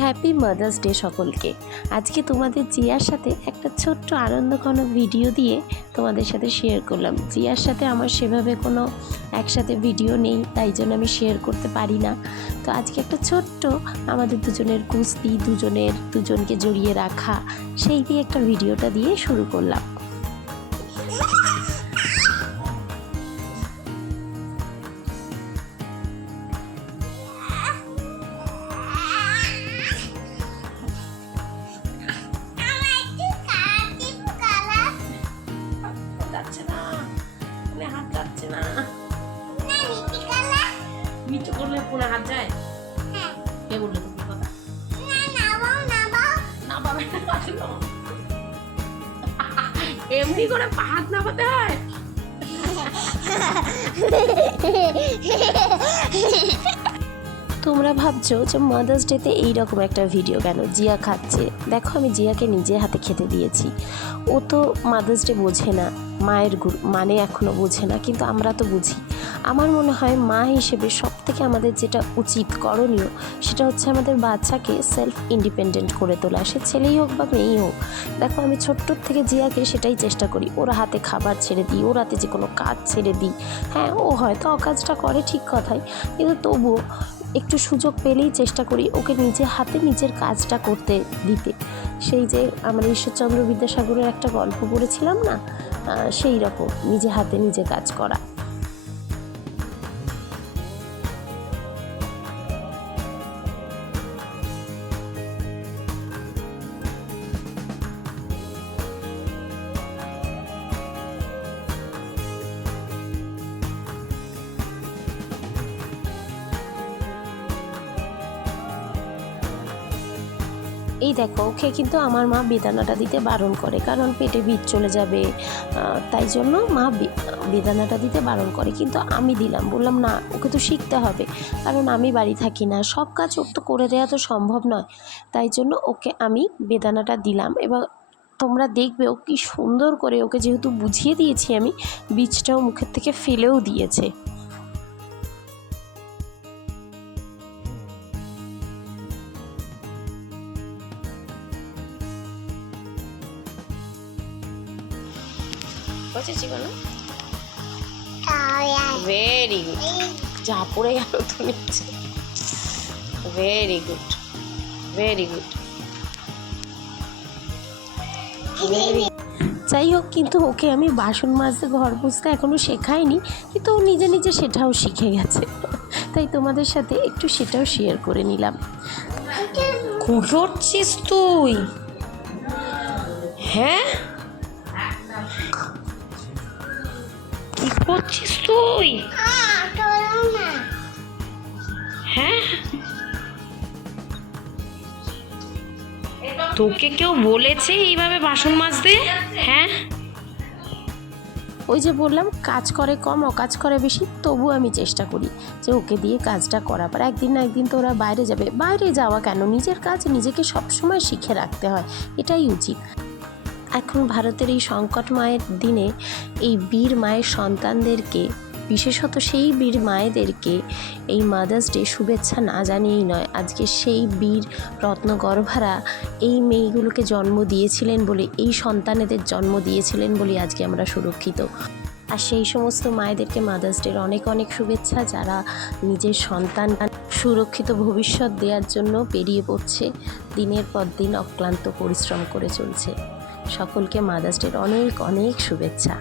Happy mother's day সকলকে। আজকে তোমাদের জিয়ার সাথে একটা ছোট্ট আনন্দঘন ভিডিও দিয়ে তোমাদের সাথে শেয়ার করলাম। জিয়ার সাথে আমার সেভাবে কোনো একসাথে ভিডিও নেই, তাই জন্য আমি শেয়ার করতে পারি না। তো আজকে একটা ছোট্ট আমাদের দুজনের কুস্তি, দুজনকে জড়িয়ে রাখা, সেই দিয়ে একটা ভিডিওটা দিয়ে শুরু করলাম। হাত যাচ্ছে না, নিচু করলে পুরো হাত যায়। কে বললো তুমি কথা? এমনি করে হাত নামাতে হয়। তোমরা ভাবছো যে মাদার্স ডেতে এইরকম একটা ভিডিও কেন? জিয়া খাচ্ছে, দেখো আমি জিয়াকে নিজে হাতে খেতে দিয়েছি। ও তো মাদার্স ডে বোঝে না, মায়ের মানে এখনও বোঝে না, কিন্তু আমরা তো বুঝি। আমার মনে হয় মা হিসেবে সবথেকে আমাদের যেটা উচিত করণীয়, সেটা হচ্ছে আমাদের বাচ্চাকে সেলফ ইন্ডিপেন্ডেন্ট করে তোলা, সে ছেলেই হোক বা মেয়েই হোক। দেখো আমি ছোট্ট থেকে জিয়াকে সেটাই চেষ্টা করি, ওর হাতে খাবার ছেড়ে দিই, ওর হাতে যে কোনো কাজ ছেড়ে দিই। হ্যাঁ, ও হয়তো অকাজটা করে, ঠিক কথাই, কিন্তু তবুও একটু সুযোগ পেলেই চেষ্টা করি ওকে নিজে হাতে নিজের কাজটা করতে দিতে। সেই যে আমরা ঈশ্বরচন্দ্র বিদ্যাসাগরের একটা গল্প পড়েছিলাম না, সেই রকম নিজে হাতে নিজে কাজ করা। এই দেখো, ওকে কিন্তু আমার মা বেদানাটা দিতে বারণ করে, কারণ পেটে বিষ চলে যাবে, তাই জন্য মা বেদানাটা দিতে বারণ করে। কিন্তু আমি দিলাম, বললাম না, ওকে তো শিখতে হবে, কারণ আমি বাড়ি থাকি না, সব কাজ ওর তো করে দেওয়া তো সম্ভব নয়। তাই জন্য ওকে আমি বেদানাটা দিলাম। এবার তোমরা দেখবে ও কি সুন্দর করে, ওকে যেহেতু বুঝিয়ে দিয়েছি আমি, বীজটাও মুখের থেকে ফেলেও দিয়েছে। ভেরি গুড, যা পড়ে গেল তো নিচে। Very good, very good. যাই হোক, কিন্তু ওকে আমি বাসন মাজতে, ঘর পুছতে এখনো শেখাইনি, কিন্তু ও নিজে নিজে সেটাও শিখে গেছে। তাই তোমাদের সাথে একটু সেটাও শেয়ার করে নিলাম। করছিস তুই? হ্যাঁ, কি করছিস তুই? হ্যাঁ, তোকে কেউ বলেছে এইভাবে বাসন মাজতে? হ্যাঁ, ওই যে বললাম, কাজ করে কম, অকাজ করে বেশি, তবু আমি চেষ্টা করি যে ওকে দিয়ে কাজটা করাবার। একদিন না একদিন তো ওরা বাইরে যাবে, বাইরে যাওয়া কেন, নিজের কাজ নিজেকে সবসময় শিখে রাখতে হয়, এটাই উচিত। এখন ভারতের এই সংকটময়ের দিনে এই বীর মায়ের সন্তানদেরকে, বিশেষত সেই বীর মায়েদেরকে এই মাদার্স ডে শুভেচ্ছা না জানিয়েই নয়। আজকে সেই বীর রত্নগর্ভারা এই মেয়েগুলোকে জন্ম দিয়েছিলেন বলে, এই সন্তানেদের জন্ম দিয়েছিলেন বলে আজকে আমরা সুরক্ষিত। আর সেই সমস্ত মায়েদেরকে মাদার্স ডের অনেক অনেক শুভেচ্ছা, যারা নিজের সন্তান সুরক্ষিত ভবিষ্যৎ দেওয়ার জন্য পেরিয়ে পড়ছে, দিনের পর দিন অক্লান্ত পরিশ্রম করে চলছে। সকলকে মাদার্স ডের অনেক অনেক শুভেচ্ছা।